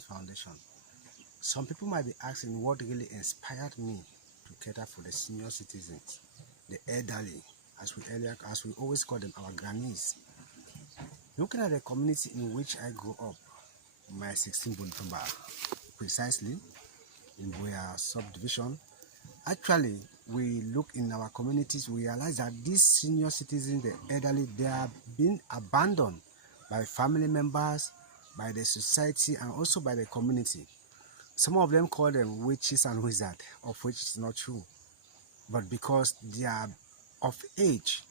Caritons Foundation. Some people might be asking what really inspired me to cater for the senior citizens, the elderly, as we always call them, our grannies. Looking at the community in which I grew up, my 16 Buntumba, precisely in Boya subdivision, actually, we look in our communities, we realize that these senior citizens, the elderly, they are being abandoned by family members, by the society, and also by the community. Some of them call them witches and wizards, of which is not true. But because they are of age,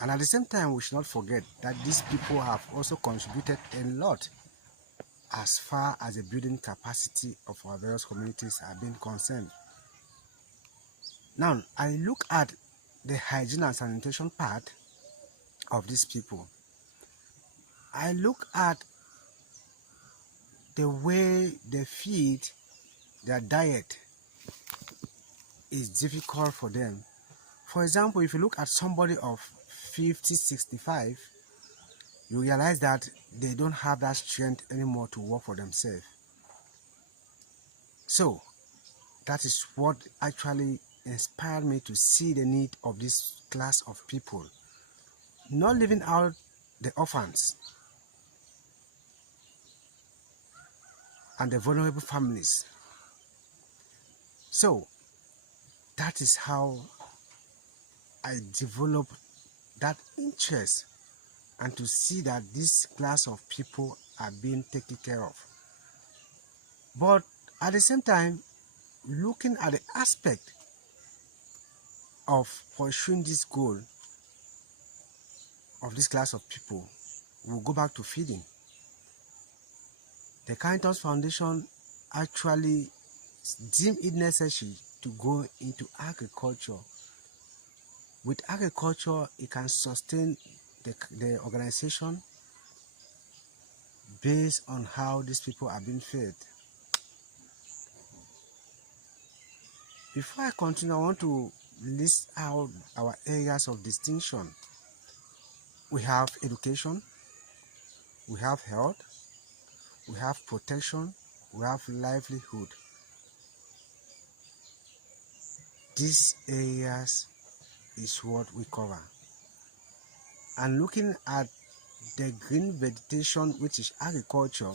and at the same time, we should not forget that these people have also contributed a lot as far as the building capacity of our various communities are being concerned. Now, I look at the hygiene and sanitation part of these people. I look at the way they feed, their diet is difficult for them. For example, if you look at somebody of 50, 65, you realize that they don't have that strength anymore to work for themselves. So, that is what actually inspired me to see the need of this class of people. Not leaving out the orphans and the vulnerable families. So, that is how I developed that interest, and to see that this class of people are being taken care of. But at the same time, looking at the aspect of pursuing this goal of this class of people, we'll go back to feeding. The Caritons Foundation actually deemed it necessary to go into agriculture. With agriculture, it can sustain the organization based on how these people are being fed. Before I continue, I want to list out our areas of distinction. We have education, we have health, we have protection, we have livelihood. These areas is what we cover. And looking at the green vegetation, which is agriculture,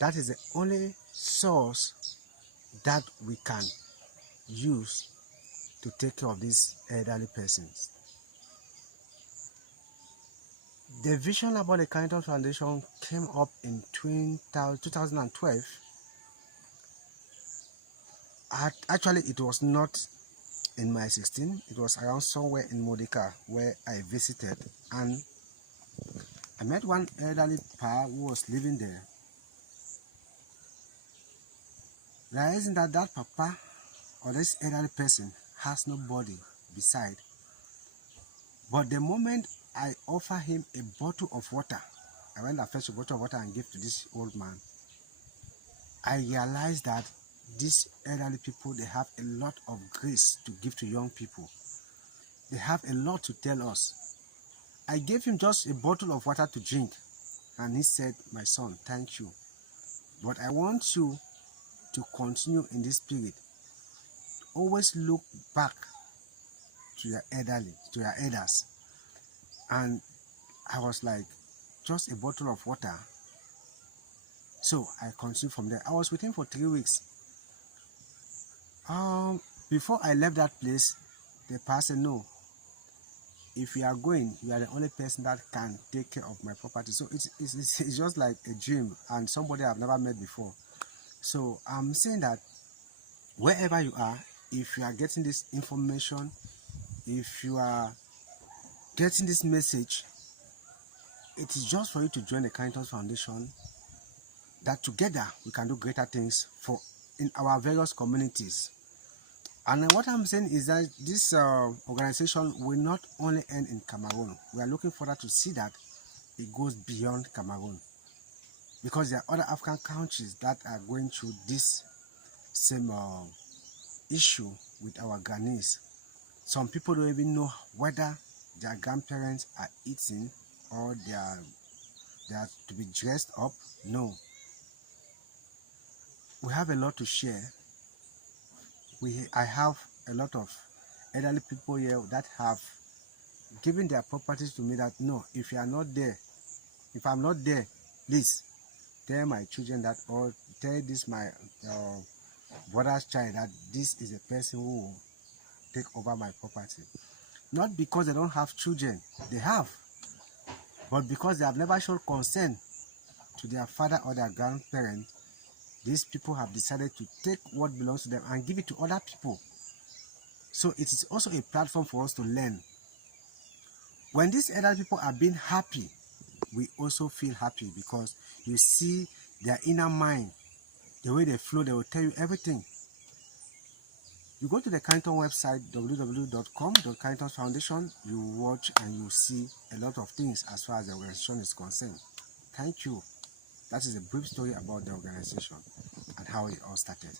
that is the only source that we can use to take care of these elderly persons. The vision about the Caritons Foundation came up in 2012. Actually, it was not in my 16, it was around somewhere in Modica where I visited, and I met one elderly pa who was living there. Realizing that that papa or this elderly person has nobody beside. But the moment I offer him a bottle of water, I went and fetched a bottle of water and gave to this old man, I realized that these elderly people, they have a lot of grace to give to young people. They have a lot to tell us. I gave him just a bottle of water to drink, and he said, "My son, thank you. But I want you to continue in this spirit. Always look back to your elderly, to your elders." And I was like, just a bottle of water. So I continued from there. I was with him for 3 weeks. Before I left that place, the pastor said, "No, if you are going, you are the only person that can take care of my property." So it's just like a dream and somebody I've never met before. So I'm saying that wherever you are, if you are getting this information, if you are getting this message, it is just for you to join the Caritons Foundation, that together we can do greater things in our various communities. And what I'm saying is that this organization will not only end in Cameroon. We are looking forward to see that it goes beyond Cameroon, because there are other African countries that are going through this same issue with our grannies. Some people don't even know whether their grandparents are eating or they are to be dressed up. No. we have a lot to share. I have a lot of elderly people here that have given their properties to me that, no, if you are not there, if I'm not there, please tell my children that, or tell this my brother's child that this is a person who will take over my property. Not because they don't have children, they have, but because they have never shown consent to their father or their grandparents, these people have decided to take what belongs to them and give it to other people. So it is also a platform for us to learn. When these elder people are being happy, we also feel happy, because you see their inner mind, the way they flow, they will tell you everything. You go to the Caritons website, www.com.Caritons Foundation, you watch and you see a lot of things as far as the organization is concerned. Thank you. That is a brief story about the organization and how it all started.